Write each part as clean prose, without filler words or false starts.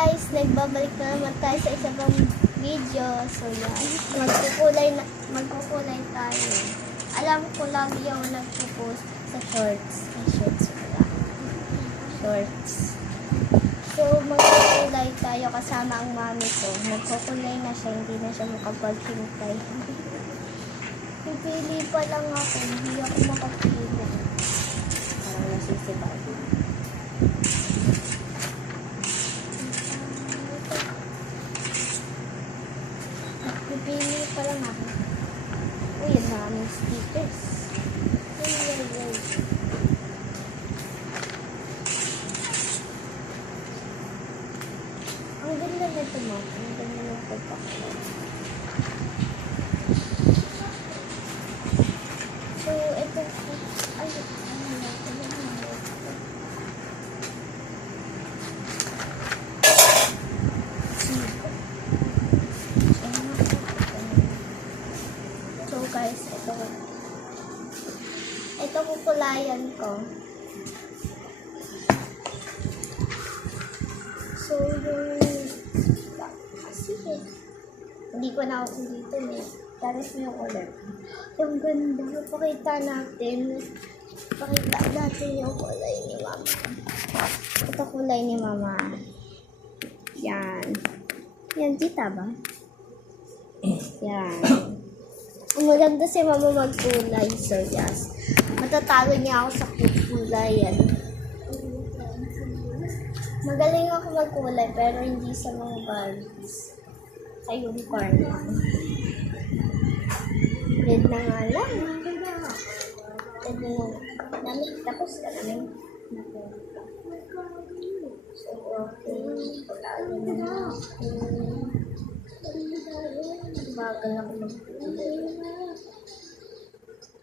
guys, nagbabalik na naman tayo sa isa pang video. So yan, magkukulay tayo. Alam ko lagi ako nagpo-post sa shorts. Shorts. So magkukulay tayo kasama ang mami ko. Magkukulay na siya, hindi na siya makapagpintay. Pipili pa lang ako, hindi ako makapili. Parang nasisibay. Pipili pa lang ako. Uy, ang daming stickers. Ay. Ang ganda na ito mo. Ang ganda ng pagpakulay. So, ito. Ay, guys, ito kukulayan ko. So, kasi hindi ko na ako dito taris mo yung color. Yung ganda. Pakita natin yung kulay ni mama. Ito kulay ni mama. Yan. Yan, kita ba? Yan. Maganda si mama magkulay, so yes. Matatalo niya ako sa kulay yan. Magaling ako magkulay, pero hindi sa mga Barbies. Sa unicorn lang. Red na nga lang. Red na lang. Tapos ka namin. So, okay. Patalo na ako. Bagal ako magkulay.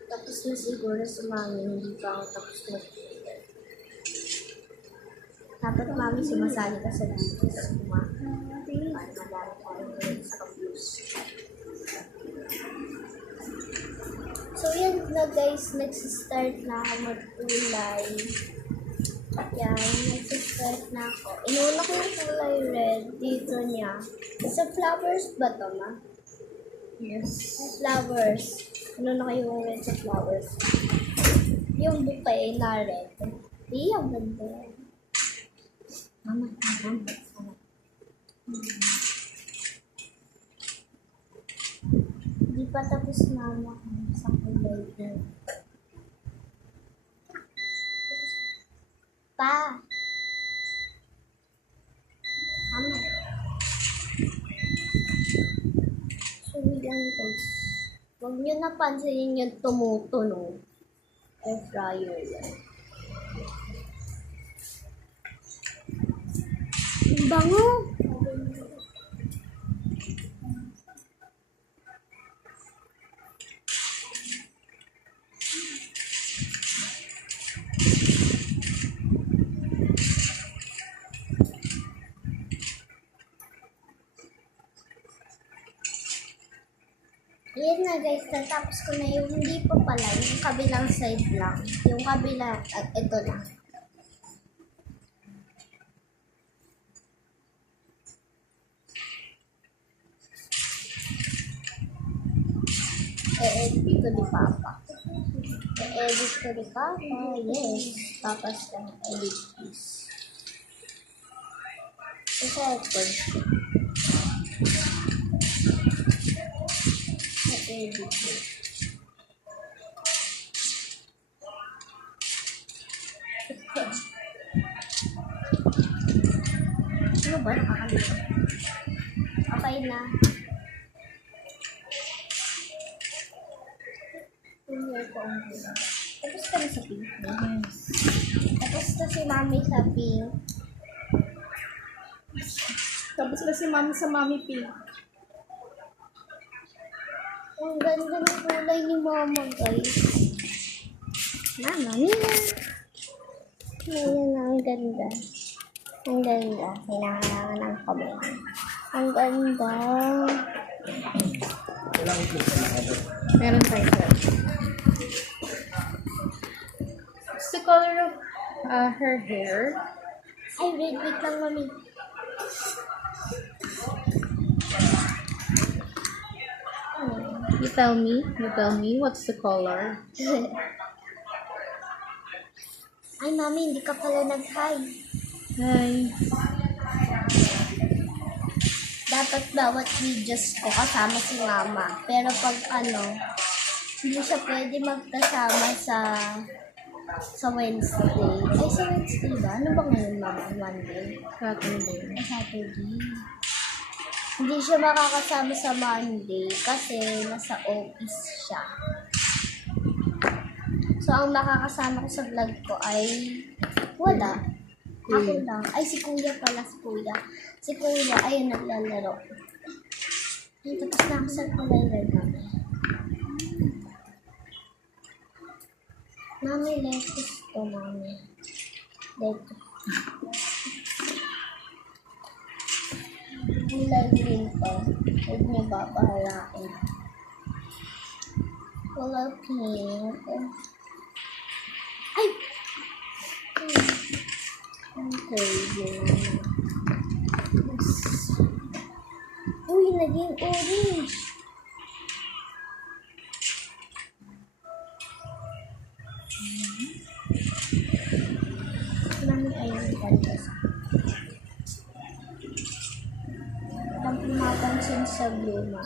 Tapos na siguro sa mami, hindi pa ako tapos magkulay. Dapat mami sumasali ka sa videos. Para madami tayo sa views. So yan na guys, nagsistart na ako magkulay. Yan, nagsistart na ako. Inuna ko yung kulay red dito niya. Sa flowers ba ito, ma? Yes. Flowers. Inuna ko yung red sa flowers. Yung bouquet na red. Ang ganda. Mama, Hindi pa tapos mama sa kulay red. Pa! Mama. So, yan guys. Huwag nyo napansinin yung tumutunog. Air fryer yan. Ang bango! Ayan na guys, natapos ko na yung hindi pa pala, yung kabilang side lang. Yung kabila, at ito na. E-edit ko ni Papa. E-edit ko ni Papa, yes. Papa's lang, edit please. Ito ito. E-edit ko. Ano ba? Nakakalimutan. Okay na. Tapos ka na sa pink. Yes. Tapos na si mami sa pink. Tapos na si mami sa mami pink. Ang ganda ng kulay ni mama, guys. Mama, Mia. Ayan, ang ganda. Ang ganda. Kailangan ng kamay. Ang ganda. Meron tayo. What's the color of her hair? Ay, wait lang, mami. You tell me. You tell me. What's the color? Ay, mami, hindi ka pala nag-hi. Hi. Dapat bawat videos ko kasama si mama. Pero pag hindi siya pwede magkasama sa Wednesday. Ay, sa Wednesday ba? Ano ba ngayon, mama? Monday? Saturday. Ay, Saturday. Hindi siya makakasama sa Monday kasi nasa office siya. So, ang makakasama ko sa vlog ko ay wala. Ako lang. Ay, si kuya pala, si kuya. Si kuya, ayun, naglalaro. Ay, tapos na ako sa kulay-red, mami. Mami, lettuce to, mami. Lettuce. Kulay green to. Huwag niyo babahalain. Kulay pink. Ay! Okay, yun. Uy, naging orange. Mami, ayun, kantas. Ang pumapansin sa bluma.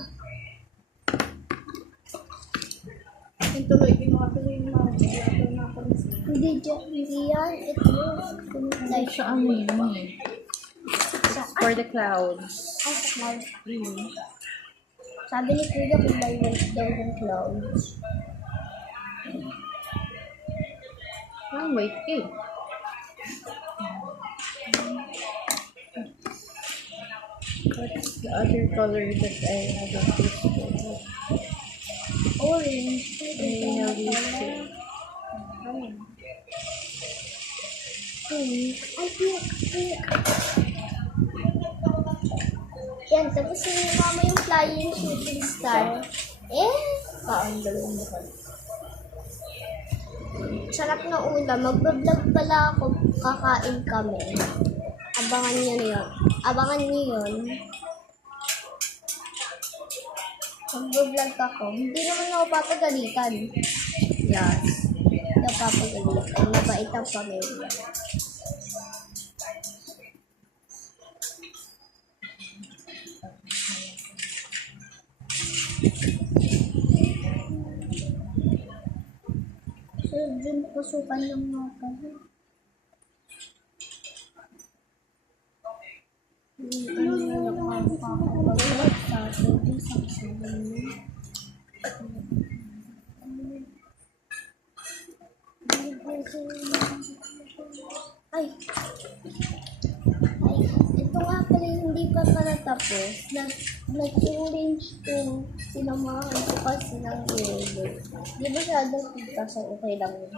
Yung tuloy, pinakatuloy yung mga ito na ako. Hindi yan. Ito. Like, sa ano yun eh. For the clouds. Ay, sa cloud. Sabi ni Kuya, kulay white daw ng clouds. Wait eh. What's the other color that I haven't used for? Orange. I have used it. Pink. Ay, pink. Pink. Yan, tapos yung mama yung flying shooting star. Ang dalawang mahal. Sarap na ulam. Mag-vlog pala ako. Kakain kami. Abangan niyo yun. Abangan niyo yun. Mag-vlog ako. Hindi naman ako papagalitan. Yes. Hindi ako papagalitan. Mabait ang pamilya. So, dun pasukan lang natin. Ano na lang ang papapagod sa atin sa kasalan mo. Ay! Ay, ito nga pala hindi pa pala tapos. Nag-orange to. Sinamahan ko kasi ng yellow. Di ba masyadong pita so okay lang yun.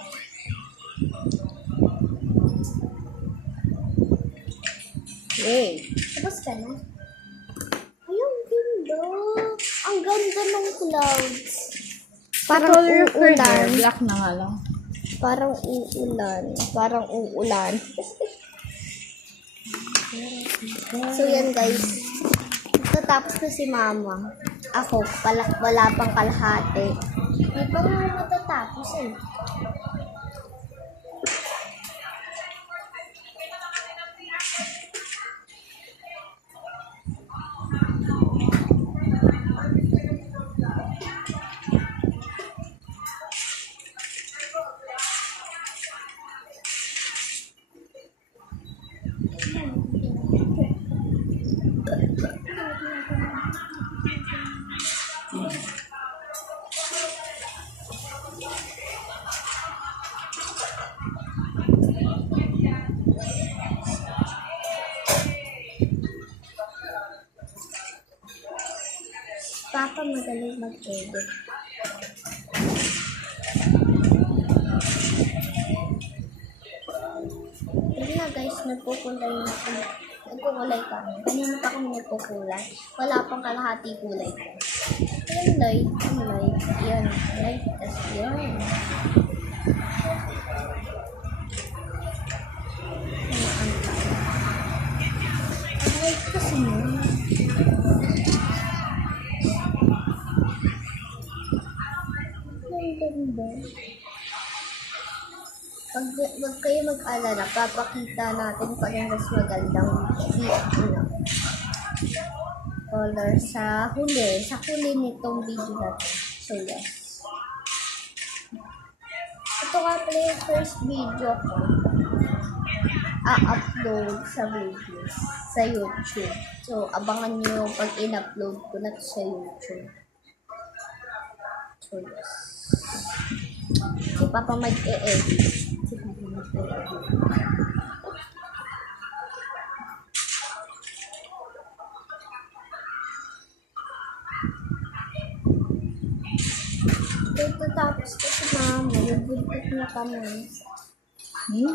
Hey! Tapos ka na? Ay, ang ganda. Ang ganda ng clouds. Parang uulan. Black na nga lang. Parang uulan. Parang uulan. So yan guys. Tatapos na si mama. Ako, wala pang kalahati. Di pa nga matatapos eh. Papa magaling mag-edit. Yun na guys, nagkukulay na kami. Nagkukulay kami. Kanina pa kami nagkukulay. Wala pang kalahati kulay ko. Yung light, yan. Light, tas yan. Ang light kasi mo. Huwag kayo mag-alala, papakita natin pa rin mas magandang color sa huli nitong video natin. So yes. Ito nga pala yung first video ko upload sa videos sa YouTube. So abangan nyo pag in-upload ko na sa YouTube. So yes. Si Papa mag-e-edit. Ito tapos ko si Mama. Nagbuntot niya kami. No.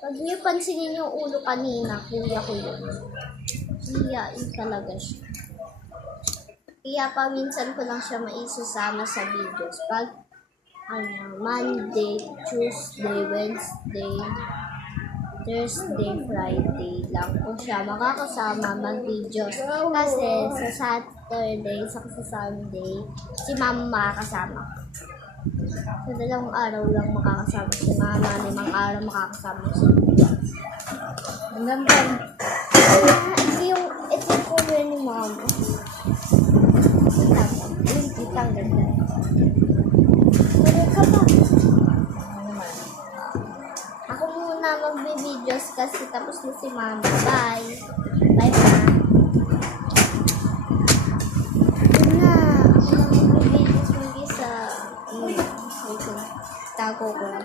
Pag niyo pansinin yung ulo kanina, kuya ko yun. Iyain talaga siya. Kaya pa minsan ko lang siya maisusama sa videos. Pag Monday, Tuesday, Wednesday, Thursday, Friday lang po siya makakasama mag-videos. Kasi sa Saturday, sa Sunday, si Mama makakasama. Sa dalawang araw lang makakasama si Mama, 5 araw makakasama siya. Hanggang pa. Ito yung color ni Mama. Ang ganda. Pero ka ba? Ako muna magbe-videos kasi tapos na si Mama. Bye! Bye na! Yun na! Ako na magbe-videos mag-isa. Tago ko lang.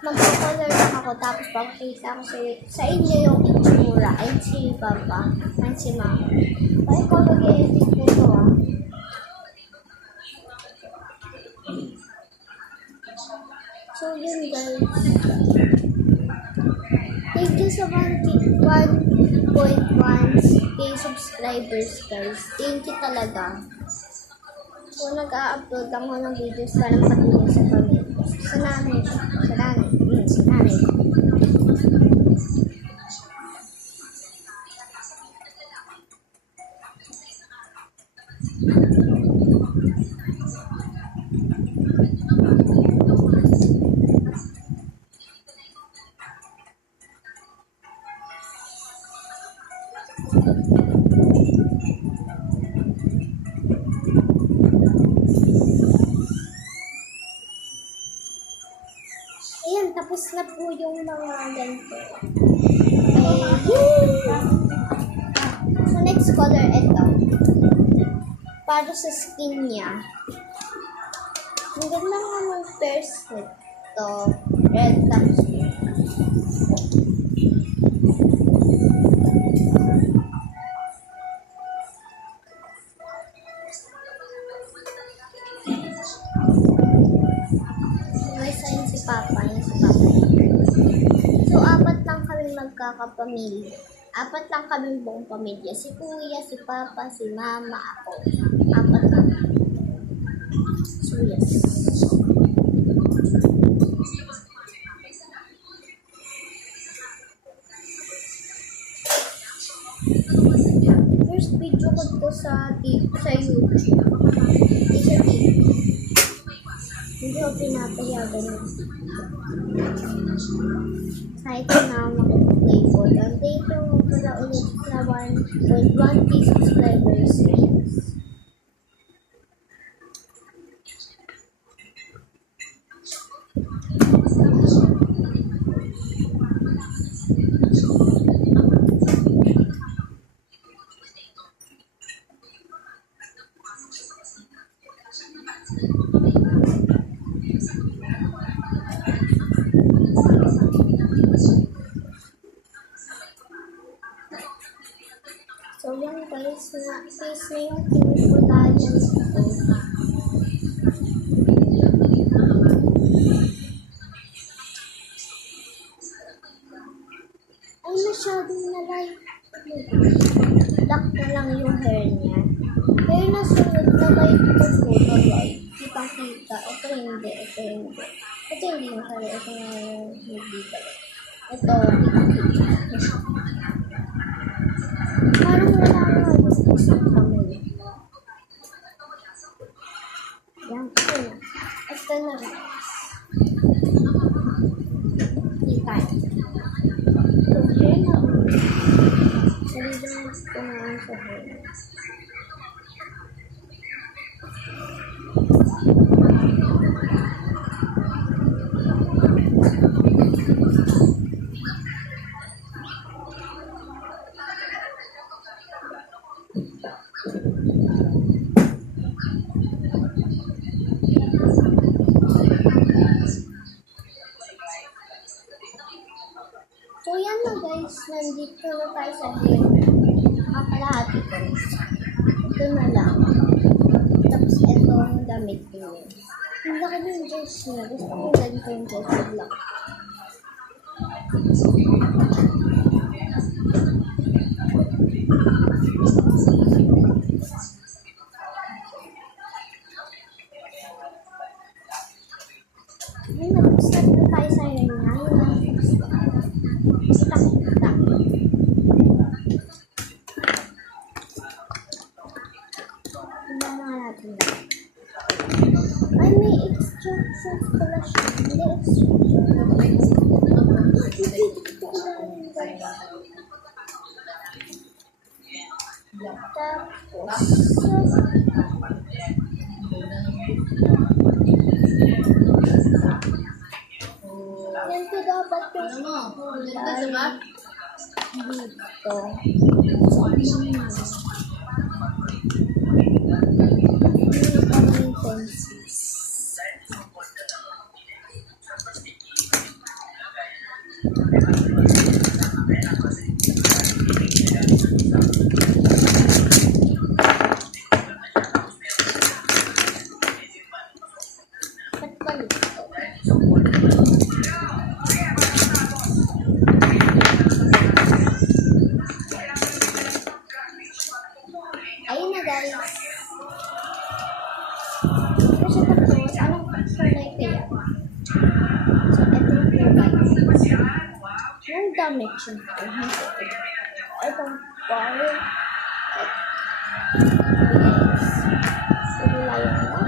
Magpo-color lang ako tapos papakita ko sa inyo yung itsura. Ay, si Papa. Ay, si Mama. Ay, ko mag-edit ko ito So, yun guys. Thank you sa 1.1k subscribers guys. Thank you talaga. So, nag-a-upload ako ng videos para matulong sa pamilya. Sa nanay. Ayan, tapos na po yung mga ganito. So, next color, ito. Para sa skin niya. Ang ganda nga mag-first ito. Red tapos may sign si Papa. So, 4 lang kami magkakapamilya. 4 lang kami buong pamilya. Si Kuya, si Papa, si Mama, ako. 4 lang. So, yes. First video ko to sa YouTube. Isa TV. Hindi ko pinapayagan yun. Kahit na mag-play ko. Update ko pala ulit sa 1.1k subscribers. Peace na yung pinuputayan ko. Ay, masyadong na-like. Black na lang yung hair niya. Pero nasunod na like ko po na like. Kitang-kita. Ito hindi. Ito hindi. Ito hindi yung kaya. Ito nga yung hindi talaga. Ito, kitang-kita. Parang wala nga yung isang kamay. Yan, ito na. Ito na rin. Kita. Okay na. Salidan ko na ang sahin. So yan na guys, nandito na tayo sa hair. Kalahati ko na. Ito na lang. Tapos ito ang damit ko niya. Ang laki ng dress niya. Gusto ko ganito yung dress black. Ay, nag-start na tayo sa hair niya. Kita-kita. Tingnan nga natin. Ay, may instructions pala siya. Hindi instructions. Yan ko dapat yung dito. Ayun na guys. Kasi tapos, anong kulay kaya? So, ito yung guys. Yung damit syempre. Itong power. So, wala yung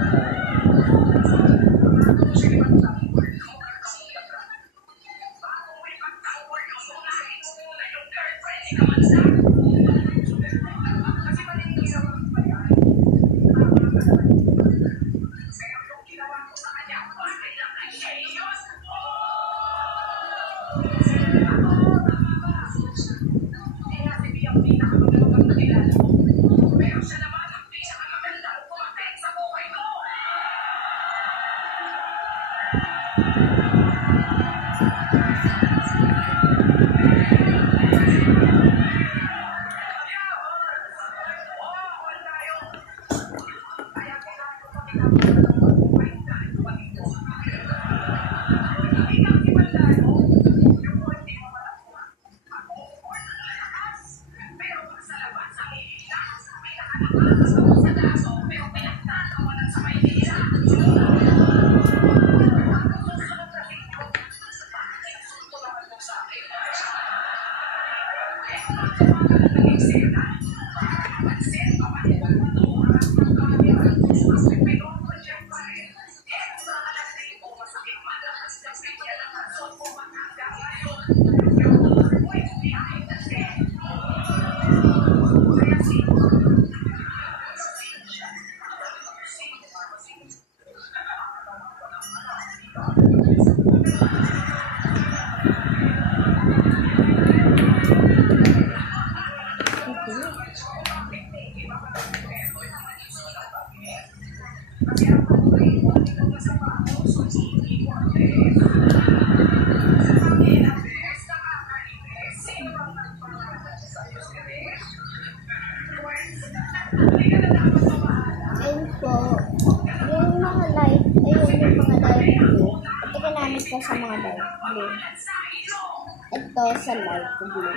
Ito sa light blue.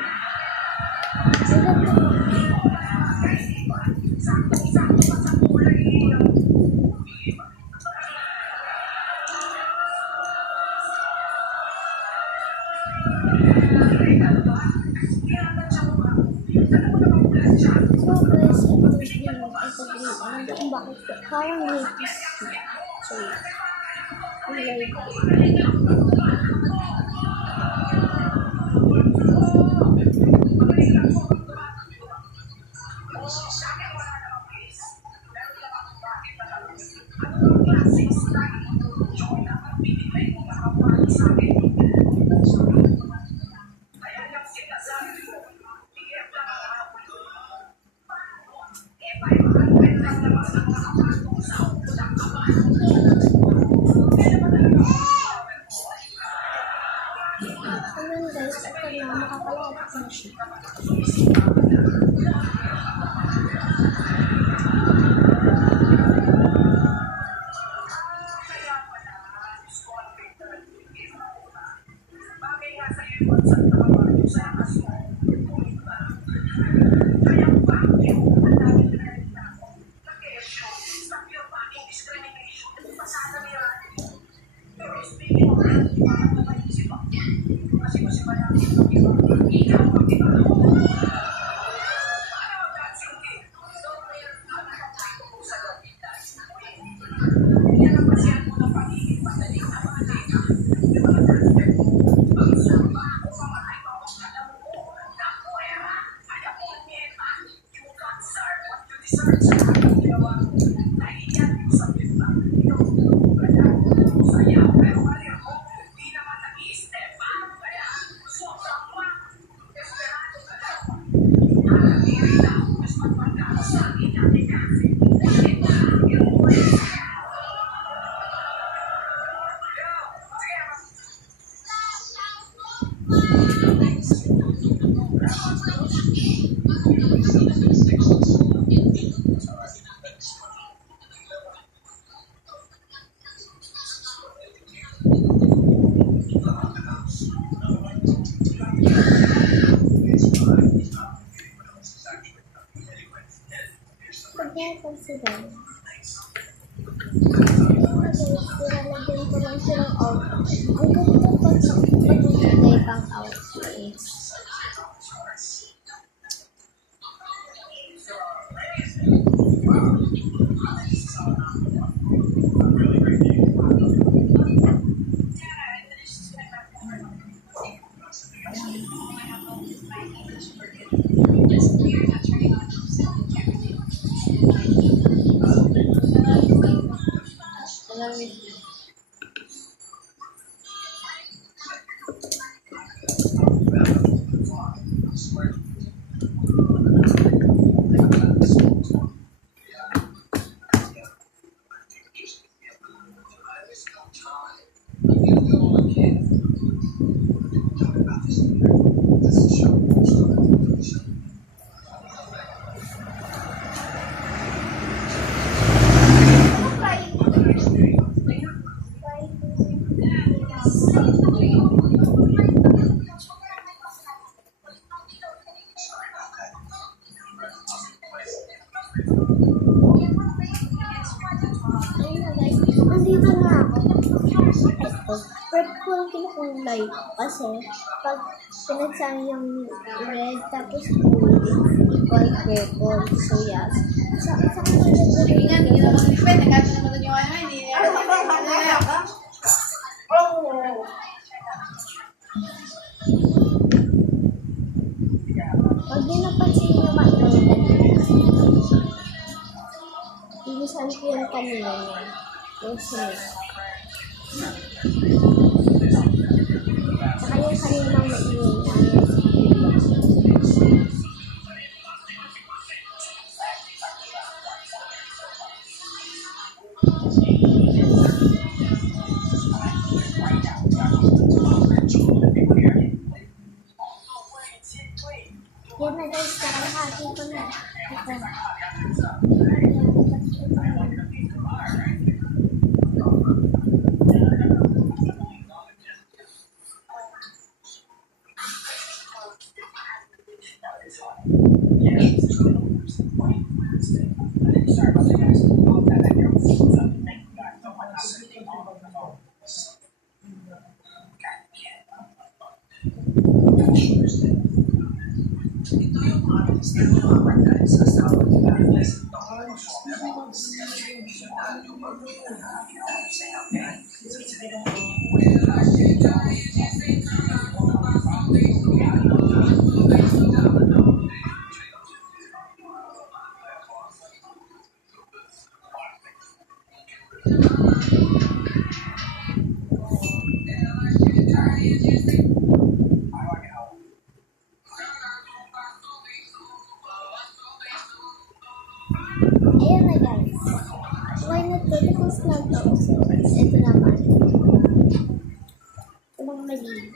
So guys, ito green. Ano kung bakit parang latest. So, kulay. Ayun guys, ito na, makakalapit na siya. Pagkakang sila. Nilalagyan ko lang silang outfit. Ang ganda ko sa magbibigay pang outfit. Nandito na ako. Ito, purple kinukulay kasi pag pinagsama yung red tapos blue, equal purple. So yes. Sa kanila pag di napansin naman ibisan ko yung kanina niya. Yung sunod. Saka yung kaninang maingay namin. Yan na guys, kakalahati ko na. Ito. Ayan na guys. Why not to? Tapos na to. So, ito naman. Ito bang mali?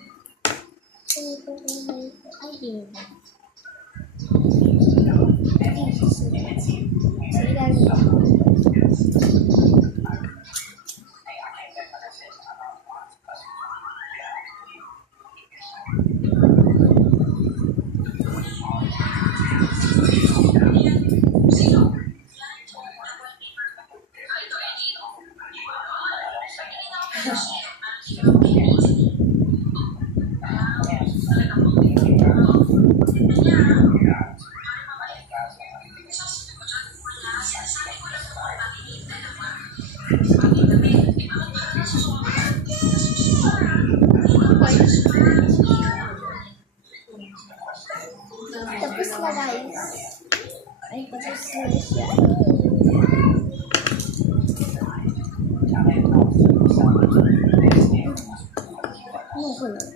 Ito bang mali? Ay, hindi na. So, ilagay ko. Tapos na guys. Ay, tapos na siya. Ano ko lang?